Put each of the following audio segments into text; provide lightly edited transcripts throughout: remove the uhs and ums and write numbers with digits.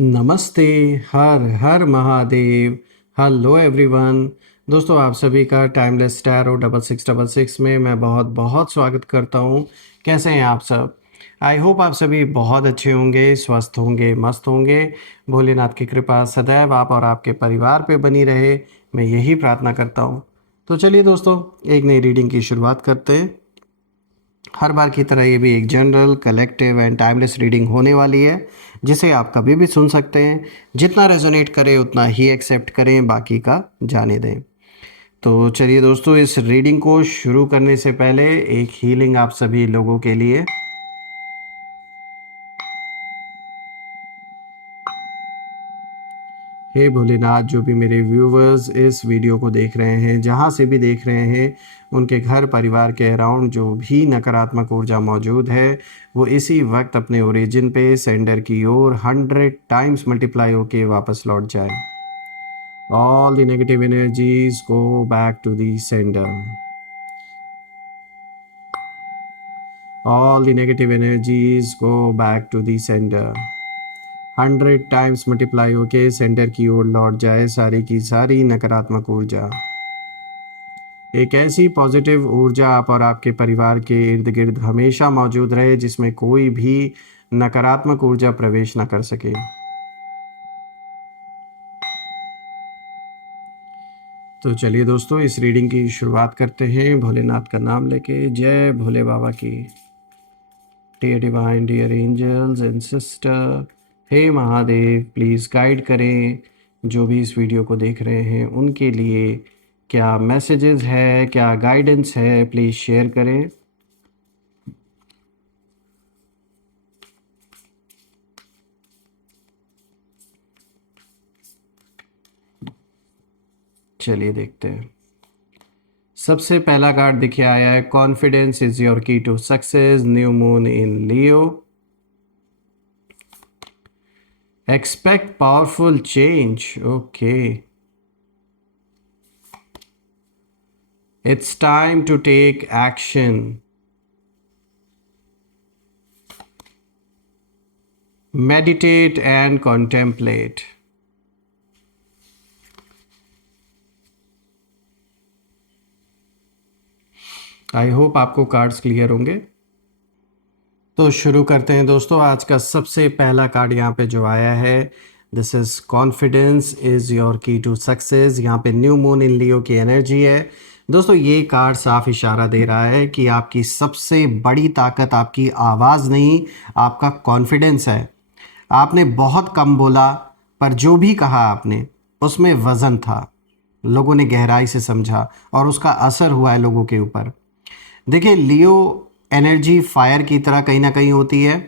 नमस्ते। हर हर महादेव। Hello everyone. दोस्तों, आप सभी का टाइमलेस स्टैरो 6666 में मैं बहुत बहुत स्वागत करता हूँ। कैसे हैं आप सब? आई होप आप सभी बहुत अच्छे होंगे, स्वस्थ होंगे, मस्त होंगे। भोलेनाथ की कृपा सदैव आप और आपके परिवार पे बनी रहे, मैं यही प्रार्थना करता हूँ। तो चलिए दोस्तों, एक नई रीडिंग की शुरुआत करते हैं। हर बार की तरह ये भी एक general, collective and timeless reading होने वाली है, जिसे आप कभी भी सुन सकते हैं। जितना रेजोनेट करे उतना ही एक्सेप्ट करें, बाकी का जाने दें। तो चलिए दोस्तों, इस रीडिंग को शुरू करने से पहले एक हीलिंग आप सभी लोगों के लिए। हे भोलेनाथ, जो भी मेरे व्यूवर्स इस वीडियो को देख रहे हैं, जहाँ से भी देख रहे हैं, उनके घर परिवार के अराउंड जो भी नकारात्मक ऊर्जा मौजूद है, वो इसी वक्त अपने ओरिजिन पे सेंडर की ओर 100 टाइम्स मल्टीप्लाई होके वापस लौट जाए। All the negative energies go back to the sender. All the negative energies go back to the sender. 100 times multiply होके सेंटर की ओर लौट जाए सारी की सारी नकारात्मक ऊर्जा। एक ऐसी पॉजिटिव ऊर्जा आप और आपके परिवार के इर्द गिर्द हमेशा मौजूद रहे, जिसमें कोई भी नकारात्मक ऊर्जा प्रवेश न कर सके। तो चलिए दोस्तों, इस रीडिंग की शुरुआत करते हैं भोलेनाथ का नाम लेके। जय भोले बाबा की। Dear divine, dear angels and sister, हे महादेव, प्लीज़ गाइड करें जो भी इस वीडियो को देख रहे हैं उनके लिए। क्या मैसेजेस है, क्या गाइडेंस है, प्लीज़ शेयर करें। चलिए देखते हैं। सबसे पहला कार्ड देखिए आया है, confidence is your key to success, new moon in Leo. Expect powerful change. Okay, it's time to take action. Meditate and contemplate. I hope आपको कार्ड्स क्लियर होंगे। तो शुरू करते हैं दोस्तों। आज का सबसे पहला कार्ड यहाँ पे जो आया है, this is confidence is your key to success. यहाँ पे न्यू मून इन लियो की एनर्जी है। दोस्तों, ये कार्ड साफ इशारा दे रहा है कि आपकी सबसे बड़ी ताकत आपकी आवाज़ नहीं, आपका कॉन्फिडेंस है। आपने बहुत कम बोला, पर जो भी कहा आपने उसमें वज़न था। लोगों ने गहराई से समझा और उसका असर हुआ है लोगों के ऊपर। देखिए, लियो एनर्जी फायर की तरह कहीं ना कहीं होती है,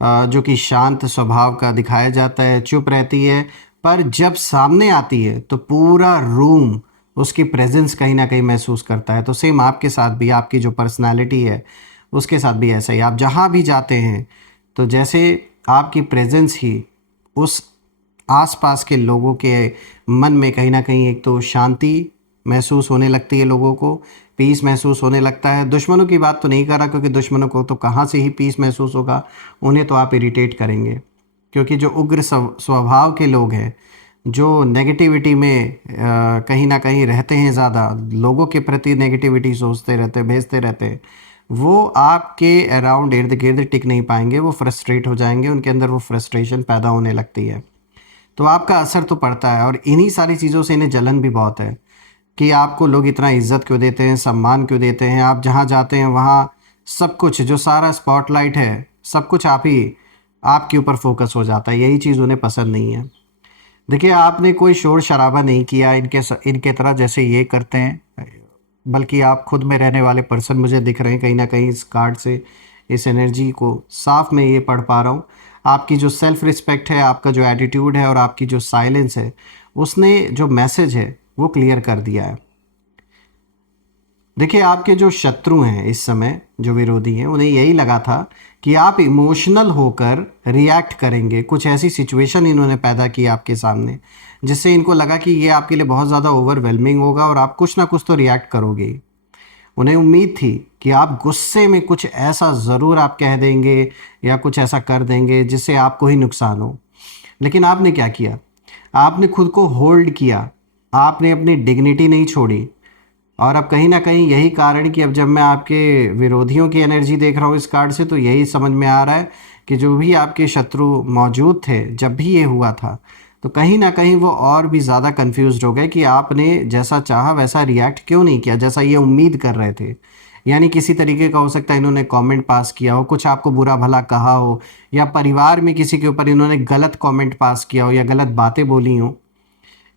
जो कि शांत स्वभाव का दिखाया जाता है, चुप रहती है, पर जब सामने आती है तो पूरा रूम उसकी प्रेजेंस कहीं ना कहीं महसूस करता है। तो सेम आपके साथ भी, आपकी जो पर्सनालिटी है उसके साथ भी ऐसा ही। आप जहाँ भी जाते हैं तो जैसे आपकी प्रेजेंस ही उस आसपास के लोगों के मन में कहीं ना कहीं एक तो शांति महसूस होने लगती है, लोगों को पीस महसूस होने लगता है। दुश्मनों की बात तो नहीं कर रहा, क्योंकि दुश्मनों को तो कहाँ से ही पीस महसूस होगा, उन्हें तो आप इरिटेट करेंगे। क्योंकि जो उग्र स्वभाव के लोग हैं, जो नेगेटिविटी में कहीं ना कहीं रहते हैं, ज़्यादा लोगों के प्रति नेगेटिविटी सोचते रहते, भेजते रहते हैं, वो आपके अराउंड इर्द गिर्द टिक नहीं पाएंगे। वो फ्रस्ट्रेट हो जाएंगे, उनके अंदर वो फ्रस्ट्रेशन पैदा होने लगती है। तो आपका असर तो पड़ता है, और इन्हीं सारी चीज़ों से इन्हें जलन भी बहुत है कि आपको लोग इतना इज्जत क्यों देते हैं, सम्मान क्यों देते हैं। आप जहाँ जाते हैं वहाँ सब कुछ, जो सारा स्पॉटलाइट है, सब कुछ आप ही आपके ऊपर फोकस हो जाता है। यही चीज़ उन्हें पसंद नहीं है। देखिए, आपने कोई शोर शराबा नहीं किया इनके तरह जैसे ये करते हैं, बल्कि आप खुद में रहने वाले पर्सन मुझे दिख रहे हैं कहीं ना कहीं। इस कार्ड से इस एनर्जी को साफ मैं ये पढ़ पा रहा हूँ। आपकी जो सेल्फ रिस्पेक्ट है, आपका जो एटीट्यूड है और आपकी जो साइलेंस है, उसने जो मैसेज है वो क्लियर कर दिया है। देखिए, आपके जो शत्रु हैं इस समय, जो विरोधी हैं, उन्हें यही लगा था कि आप इमोशनल होकर रिएक्ट करेंगे। कुछ ऐसी सिचुएशन इन्होंने पैदा की आपके सामने, जिससे इनको लगा कि ये आपके लिए बहुत ज़्यादा ओवरवेलमिंग होगा और आप कुछ ना कुछ तो रिएक्ट करोगे। उन्हें उम्मीद थी कि आप गुस्से में कुछ ऐसा ज़रूर आप कह देंगे या कुछ ऐसा कर देंगे जिससे आपको ही नुकसान हो। लेकिन आपने क्या किया, आपने खुद को होल्ड किया, आपने अपनी डिग्निटी नहीं छोड़ी। और अब कहीं ना कहीं यही कारण कि अब जब मैं आपके विरोधियों की एनर्जी देख रहा हूँ इस कार्ड से, तो यही समझ में आ रहा है कि जो भी आपके शत्रु मौजूद थे जब भी ये हुआ था, तो कहीं ना कहीं वो और भी ज़्यादा कंफ्यूज्ड हो गए कि आपने जैसा चाहा वैसा रिएक्ट क्यों नहीं किया, जैसा ये उम्मीद कर रहे थे। यानी किसी तरीके का हो सकता है इन्होंने कमेंट पास किया हो, कुछ आपको बुरा भला कहा हो, या परिवार में किसी के ऊपर इन्होंने गलत कमेंट पास किया हो या गलत बातें बोली हो।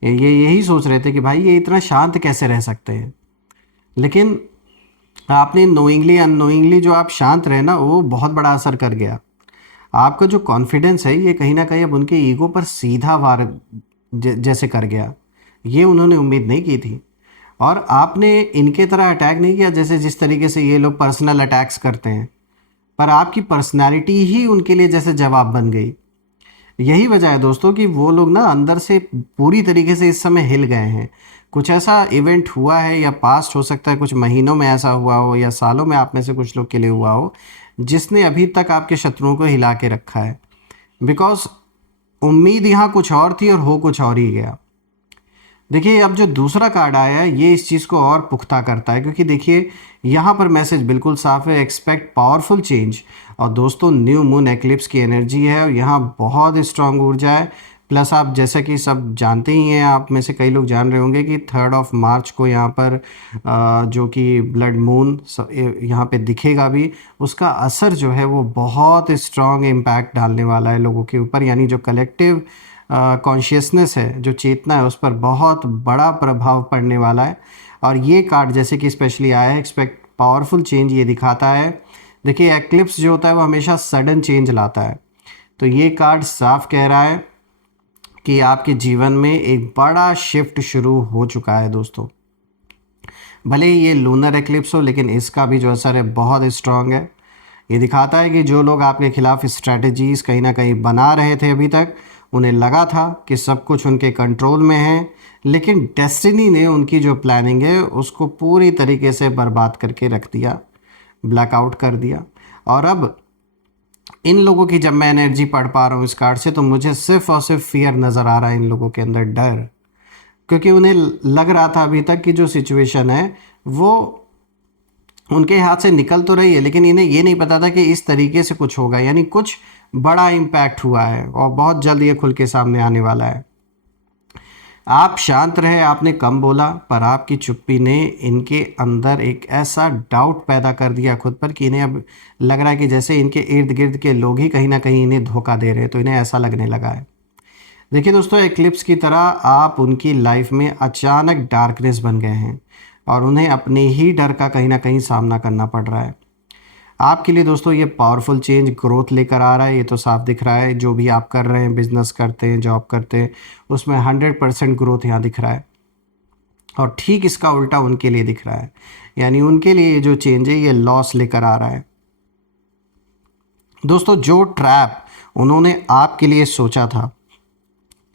ये यही सोच रहे थे कि भाई ये इतना शांत कैसे रह सकते हैं। लेकिन आपने नोइंगली अननोइंगली जो आप शांत रहे ना, वो बहुत बड़ा असर कर गया। आपका जो कॉन्फिडेंस है ये कहीं ना कहीं अब उनके ईगो पर सीधा वार जैसे कर गया। ये उन्होंने उम्मीद नहीं की थी। और आपने इनके तरह अटैक नहीं किया जैसे जिस तरीके से ये लोग पर्सनल अटैक्स करते हैं, पर आपकी पर्सनैलिटी ही उनके लिए जैसे जवाब बन गई। यही वजह है दोस्तों कि वो लोग ना अंदर से पूरी तरीके से इस समय हिल गए हैं। कुछ ऐसा इवेंट हुआ है, या पास्ट हो सकता है, कुछ महीनों में ऐसा हुआ हो, या सालों में आप में से कुछ लोग के लिए हुआ हो, जिसने अभी तक आपके शत्रुओं को हिला के रखा है। बिकॉज उम्मीद यहाँ कुछ और थी और हो कुछ और ही गया। देखिए अब जो दूसरा कार्ड आया है ये इस चीज़ को और पुख्ता करता है, क्योंकि देखिए यहाँ पर मैसेज बिल्कुल साफ है, एक्सपेक्ट पावरफुल चेंज। और दोस्तों न्यू मून एक्लिप्स की एनर्जी है और यहाँ बहुत स्ट्रांग ऊर्जा है। प्लस आप जैसा कि सब जानते ही हैं, आप में से कई लोग जान रहे होंगे कि 3 मार्च को यहाँ पर जो कि ब्लड मून यहाँ पे दिखेगा भी, उसका असर जो है वो बहुत स्ट्रांग इम्पैक्ट डालने वाला है लोगों के ऊपर। यानी जो कलेक्टिव कॉन्शियसनेस है, जो चेतना है, उस पर बहुत बड़ा प्रभाव पड़ने वाला है। और ये कार्ड जैसे कि स्पेशली आया है एक्सपेक्ट पावरफुल चेंज, ये दिखाता है। देखिए एक्लिप्स जो होता है वो हमेशा सडन चेंज लाता है, तो ये कार्ड साफ कह रहा है कि आपके जीवन में एक बड़ा शिफ्ट शुरू हो चुका है दोस्तों। भले ही ये लूनर एक्लिप्स हो, लेकिन इसका भी जो असर है बहुत स्ट्रांग है। ये दिखाता है कि जो लोग आपके खिलाफ स्ट्रैटेजीज कहीं ना कहीं बना रहे थे अभी तक, उन्हें लगा था कि सब कुछ उनके कंट्रोल में है, लेकिन डेस्टिनी ने उनकी जो प्लानिंग है उसको पूरी तरीके से बर्बाद करके रख दिया, ब्लैकआउट कर दिया। और अब इन लोगों की जब मैं एनर्जी पढ़ पा रहा हूँ इस कार्ड से, तो मुझे सिर्फ और सिर्फ फियर नज़र आ रहा है इन लोगों के अंदर, डर। क्योंकि उन्हें लग रहा था अभी तक कि जो सिचुएशन है वो उनके हाथ से निकल तो रही है, लेकिन इन्हें ये नहीं पता था कि इस तरीके से कुछ होगा। यानी कुछ बड़ा इम्पैक्ट हुआ है और बहुत जल्द ये खुल के सामने आने वाला है। आप शांत रहे, आपने कम बोला, पर आपकी चुप्पी ने इनके अंदर एक ऐसा डाउट पैदा कर दिया खुद पर कि इन्हें अब लग रहा है कि जैसे इनके इर्द गिर्द के लोग ही कहीं ना कहीं इन्हें धोखा दे रहे हैं, तो इन्हें ऐसा लगने लगा है। देखिए दोस्तों, एक्लिप्स की तरह आप उनकी लाइफ में अचानक डार्कनेस बन गए हैं और उन्हें अपने ही डर का कहीं ना कहीं सामना करना पड़ रहा है। आपके लिए दोस्तों ये पावरफुल चेंज ग्रोथ लेकर आ रहा है, ये तो साफ दिख रहा है। जो भी आप कर रहे हैं, बिजनेस करते हैं, जॉब करते हैं, उसमें 100% ग्रोथ यहाँ दिख रहा है। और ठीक इसका उल्टा उनके लिए दिख रहा है, यानी उनके लिए ये जो चेंज है ये लॉस लेकर आ रहा है। दोस्तों जो ट्रैप उन्होंने आपके लिए सोचा था,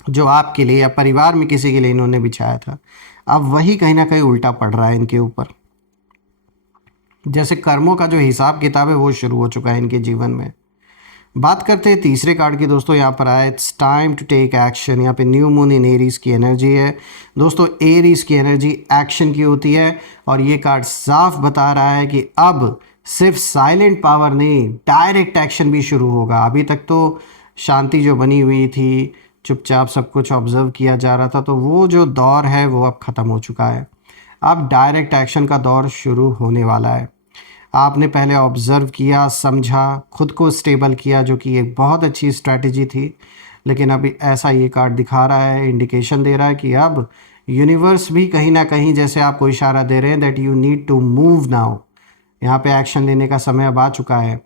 जो आपके लिए या परिवार में किसी के लिए इन्होंने बिछाया था, अब वही कहीं ना कहीं उल्टा पड़ रहा है इनके ऊपर। जैसे कर्मों का जो हिसाब किताब है वो शुरू हो चुका है इनके जीवन में। बात करते हैं तीसरे कार्ड की दोस्तों। यहाँ पर आया it's time to take action. यहाँ पे न्यू मून इन एरीज की एनर्जी है दोस्तों। एरीज की एनर्जी एक्शन की होती है और ये कार्ड साफ बता रहा है कि अब सिर्फ साइलेंट पावर नहीं, डायरेक्ट एक्शन भी शुरू होगा। अभी तक तो शांति जो बनी हुई थी, चुपचाप सब कुछ ऑब्जर्व किया जा रहा था, तो वो जो दौर है वो अब ख़त्म हो चुका है। अब डायरेक्ट एक्शन का दौर शुरू होने वाला है। आपने पहले ऑब्ज़र्व किया, समझा, खुद को स्टेबल किया, जो कि एक बहुत अच्छी स्ट्रैटेजी थी। लेकिन अभी ऐसा ये कार्ड दिखा रहा है, इंडिकेशन दे रहा है कि अब यूनिवर्स भी कहीं ना कहीं जैसे आपको इशारा दे रहे हैं that you need to move now. यहाँ पे एक्शन लेने का समय अब आ चुका है।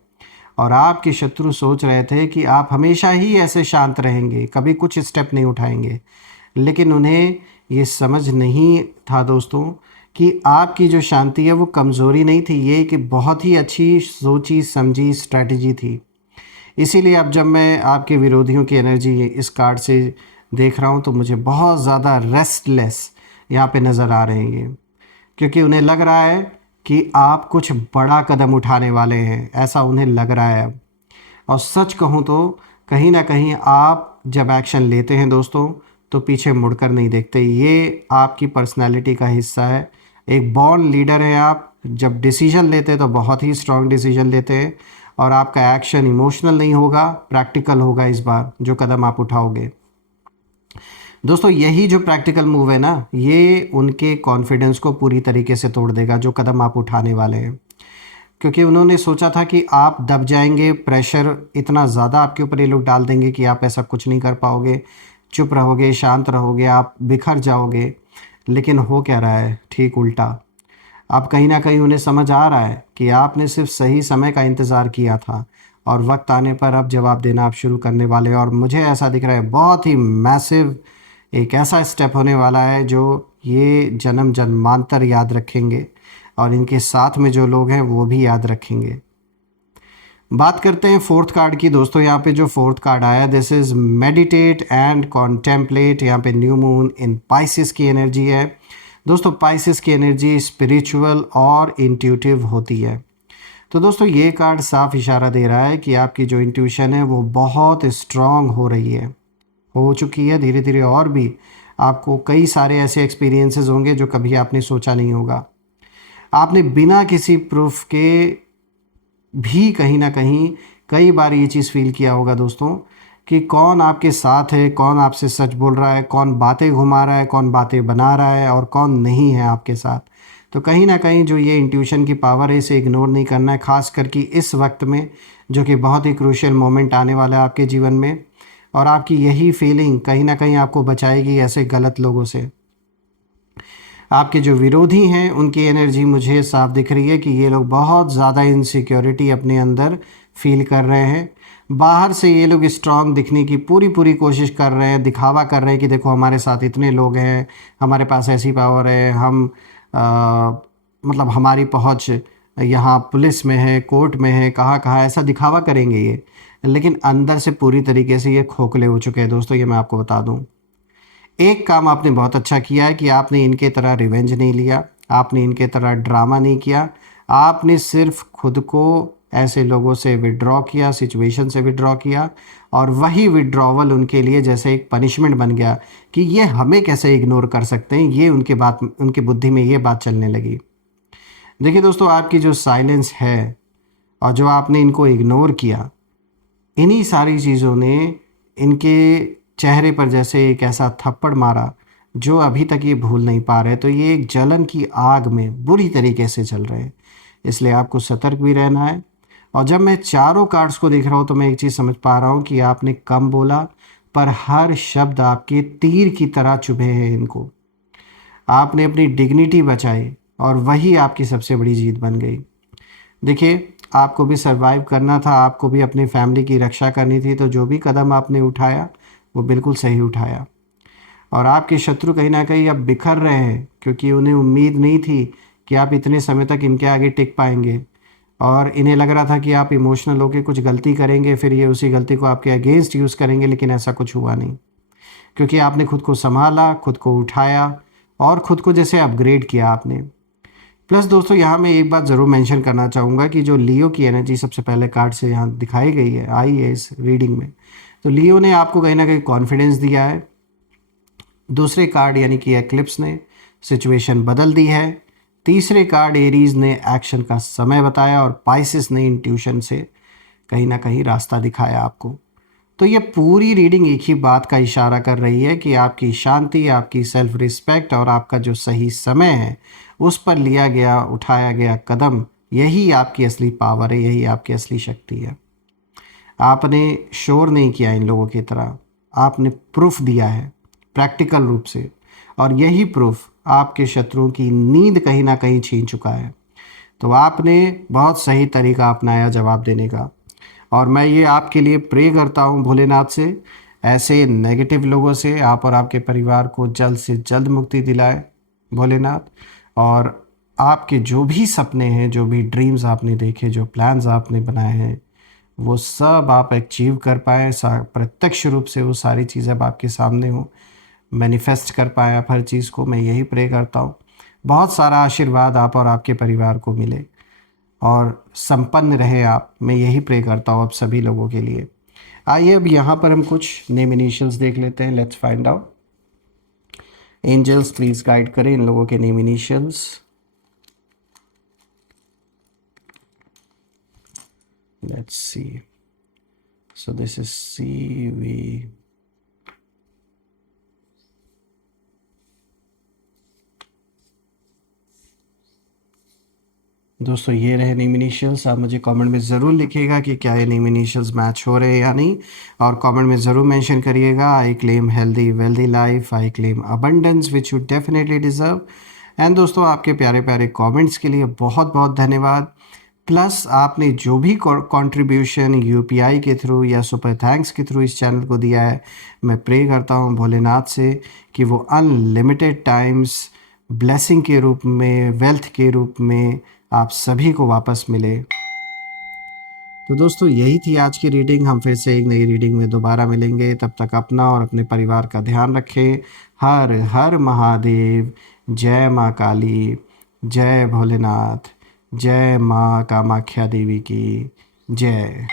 और आपके शत्रु सोच रहे थे कि आप हमेशा ही ऐसे शांत रहेंगे, कभी कुछ स्टेप नहीं उठाएंगे। लेकिन उन्हें ये समझ नहीं था दोस्तों कि आपकी जो शांति है वो कमज़ोरी नहीं थी, ये कि बहुत ही अच्छी सोची समझी स्ट्रैटेजी थी। इसीलिए अब जब मैं आपके विरोधियों की एनर्जी इस कार्ड से देख रहा हूँ, तो मुझे बहुत ज़्यादा रेस्टलेस यहाँ पे नज़र आ रहे हैं ये, क्योंकि उन्हें लग रहा है कि आप कुछ बड़ा कदम उठाने वाले हैं, ऐसा उन्हें लग रहा है अब। और सच कहूँ तो कहीं ना कहीं आप जब एक्शन लेते हैं दोस्तों तो पीछे मुड़कर नहीं देखते, ये आपकी पर्सनैलिटी का हिस्सा है। एक बॉर्न लीडर हैं आप। जब डिसीजन लेते हैं तो बहुत ही स्ट्रांग डिसीजन लेते हैं, और आपका एक्शन इमोशनल नहीं होगा, प्रैक्टिकल होगा इस बार जो कदम आप उठाओगे। दोस्तों यही जो प्रैक्टिकल मूव है ना, ये उनके कॉन्फिडेंस को पूरी तरीके से तोड़ देगा जो कदम आप उठाने वाले हैं। क्योंकि उन्होंने सोचा था कि आप दब जाएंगे, प्रेशर इतना ज़्यादा आपके ऊपर ये लोग डाल देंगे कि आप ऐसा कुछ नहीं कर पाओगे, चुप रहोगे, शांत रहोगे, आप बिखर जाओगे। लेकिन हो क्या रहा है, ठीक उल्टा। अब कहीं ना कहीं उन्हें समझ आ रहा है कि आपने सिर्फ सही समय का इंतज़ार किया था, और वक्त आने पर अब जवाब देना आप शुरू करने वाले हैं। और मुझे ऐसा दिख रहा है बहुत ही मैसिव एक ऐसा स्टेप होने वाला है जो ये जन्म जन्मांतर याद रखेंगे, और इनके साथ में जो लोग हैं वो भी याद रखेंगे। बात करते हैं फोर्थ कार्ड की। दोस्तों यहाँ पे जो फोर्थ कार्ड आया, this is meditate and contemplate. यहाँ पे न्यू मून इन पाइसिस की एनर्जी है। दोस्तों पाइसिस की एनर्जी स्पिरिचुअल और इंट्यूटिव होती है। तो दोस्तों ये कार्ड साफ इशारा दे रहा है कि आपकी जो इंट्यूशन है वो बहुत स्ट्रांग हो रही है, हो चुकी है। धीरे धीरे और भी आपको कई सारे ऐसे एक्सपीरियंसेस होंगे जो कभी आपने सोचा नहीं होगा। आपने बिना किसी प्रूफ के भी कहीं ना कहीं कई बार ये चीज़ फील किया होगा दोस्तों, कि कौन आपके साथ है, कौन आपसे सच बोल रहा है, कौन बातें घुमा रहा है, कौन बातें बना रहा है, और कौन नहीं है आपके साथ। तो कहीं ना कहीं जो ये इंट्यूशन की पावर है इसे इग्नोर नहीं करना है, ख़ास करके इस वक्त में जो कि बहुत ही क्रूशियल मोमेंट आने वाला है आपके जीवन में। और आपकी यही फीलिंग कहीं ना कहीं आपको बचाएगी ऐसे गलत लोगों से। आपके जो विरोधी हैं उनकी एनर्जी मुझे साफ दिख रही है कि ये लोग बहुत ज़्यादा इनसिक्योरिटी अपने अंदर फील कर रहे हैं। बाहर से ये लोग स्ट्रांग दिखने की पूरी पूरी कोशिश कर रहे हैं, दिखावा कर रहे हैं कि देखो हमारे साथ इतने लोग हैं, हमारे पास ऐसी पावर है, हम मतलब हमारी पहुंच यहाँ पुलिस में है, कोर्ट में है, कहाँ कहाँ ऐसा दिखावा करेंगे ये। लेकिन अंदर से पूरी तरीके से ये खोखले हो चुके हैं दोस्तों, ये मैं आपको बता दूँ। एक काम आपने बहुत अच्छा किया है कि आपने इनके तरह रिवेंज नहीं लिया, आपने इनके तरह ड्रामा नहीं किया। आपने सिर्फ खुद को ऐसे लोगों से विड्रॉ किया, सिचुएशन से विड्रॉ किया, और वही विड्रॉवल उनके लिए जैसे एक पनिशमेंट बन गया कि ये हमें कैसे इग्नोर कर सकते हैं। ये उनके बुद्धि में ये बात चलने लगी। देखिए दोस्तों, आपकी जो साइलेंस है और जो आपने इनको इग्नोर किया, इन्हीं सारी चीज़ों ने इनके चेहरे पर जैसे एक ऐसा थप्पड़ मारा जो अभी तक ये भूल नहीं पा रहे। तो ये एक जलन की आग में बुरी तरीके से चल रहे हैं, इसलिए आपको सतर्क भी रहना है। और जब मैं चारों कार्ड्स को देख रहा हूँ तो मैं एक चीज़ समझ पा रहा हूँ कि आपने कम बोला, पर हर शब्द आपके तीर की तरह चुभे हैं इनको। आपने अपनी डिग्निटी बचाई और वही आपकी सबसे बड़ी जीत बन गई। देखिए, आपको भी सरवाइव करना था, आपको भी अपनी फैमिली की रक्षा करनी थी, तो जो भी कदम आपने उठाया वो बिल्कुल सही उठाया। और आपके शत्रु कहीं ना कहीं अब बिखर रहे हैं, क्योंकि उन्हें उम्मीद नहीं थी कि आप इतने समय तक इनके आगे टिक पाएंगे। और इन्हें लग रहा था कि आप इमोशनल होकर कुछ गलती करेंगे, फिर ये उसी गलती को आपके अगेंस्ट यूज़ करेंगे, लेकिन ऐसा कुछ हुआ नहीं। क्योंकि आपने खुद को संभाला, खुद को उठाया, और खुद को जैसे अपग्रेड किया आपने। प्लस दोस्तों यहाँ मैं एक बात ज़रूर मेंशन करना चाहूँगा कि जो लियो की एनर्जी सबसे पहले कार्ड से यहाँ दिखाई गई है, आई है इस रीडिंग में, तो लियो ने आपको कहीं ना कहीं कॉन्फिडेंस दिया है। दूसरे कार्ड यानी कि एक्लिप्स ने सिचुएशन बदल दी है। तीसरे कार्ड एरीज ने एक्शन का समय बताया, और पाइसिस ने इंट्यूशन से कहीं ना कहीं रास्ता दिखाया आपको। तो ये पूरी रीडिंग एक ही बात का इशारा कर रही है कि आपकी शांति, आपकी सेल्फ रिस्पेक्ट और आपका जो सही समय है उस पर लिया गया, उठाया गया कदम, यही आपकी असली पावर है, यही आपकी असली शक्ति है। आपने शोर नहीं किया इन लोगों की तरह, आपने प्रूफ दिया है प्रैक्टिकल रूप से, और यही प्रूफ आपके शत्रुओं की नींद कहीं ना कहीं छीन चुका है। तो आपने बहुत सही तरीका अपनाया जवाब देने का, और मैं ये आपके लिए प्रे करता हूँ भोलेनाथ से, ऐसे नेगेटिव लोगों से आप और आपके परिवार को जल्द से जल्द मुक्ति दिलाए भोलेनाथ। और आपके जो भी सपने हैं, जो भी ड्रीम्स आपने देखे, जो प्लान्स आपने बनाए हैं, वो सब आप अचीव कर पाएँ, प्रत्यक्ष रूप से वो सारी चीज़ें अब आपके सामने हो, मैनिफेस्ट कर पाएँ आप हर चीज़ को। मैं यही प्रे करता हूँ। बहुत सारा आशीर्वाद आप और आपके परिवार को मिले, और संपन्न रहे आप, मैं यही प्रे करता हूँ आप सभी लोगों के लिए। आइए अब यहाँ पर हम कुछ नेम इनिशियल्स देख लेते हैं. Let's find out. Angels please guide करें इन लोगों के name initials. Let's see. So this is CV. दोस्तों ये रहे नेम इनिशियल्स. आप मुझे कमेंट में ज़रूर लिखिएगा कि क्या ये नेम इनिशियल्स मैच हो रहे हैं या नहीं, और कमेंट में ज़रूर मेंशन करिएगा. I claim healthy wealthy life, I claim abundance which you definitely deserve. And दोस्तों आपके प्यारे प्यारे कमेंट्स के लिए बहुत बहुत धन्यवाद. प्लस आपने जो भी कंट्रीब्यूशन UPI के थ्रू या सुपर थैंक्स के थ्रू इस चैनल को दिया है, मैं प्रे करता हूँ भोलेनाथ से कि वो अनलिमिटेड टाइम्स ब्लेसिंग के रूप में, वेल्थ के रूप में आप सभी को वापस मिले. तो दोस्तों यही थी आज की रीडिंग. हम फिर से एक नई रीडिंग में दोबारा मिलेंगे. तब तक अपना और अपने परिवार का ध्यान रखें. हर हर महादेव. जय माँ काली. जय भोलेनाथ. जय माँ कामाख्या देवी की जय.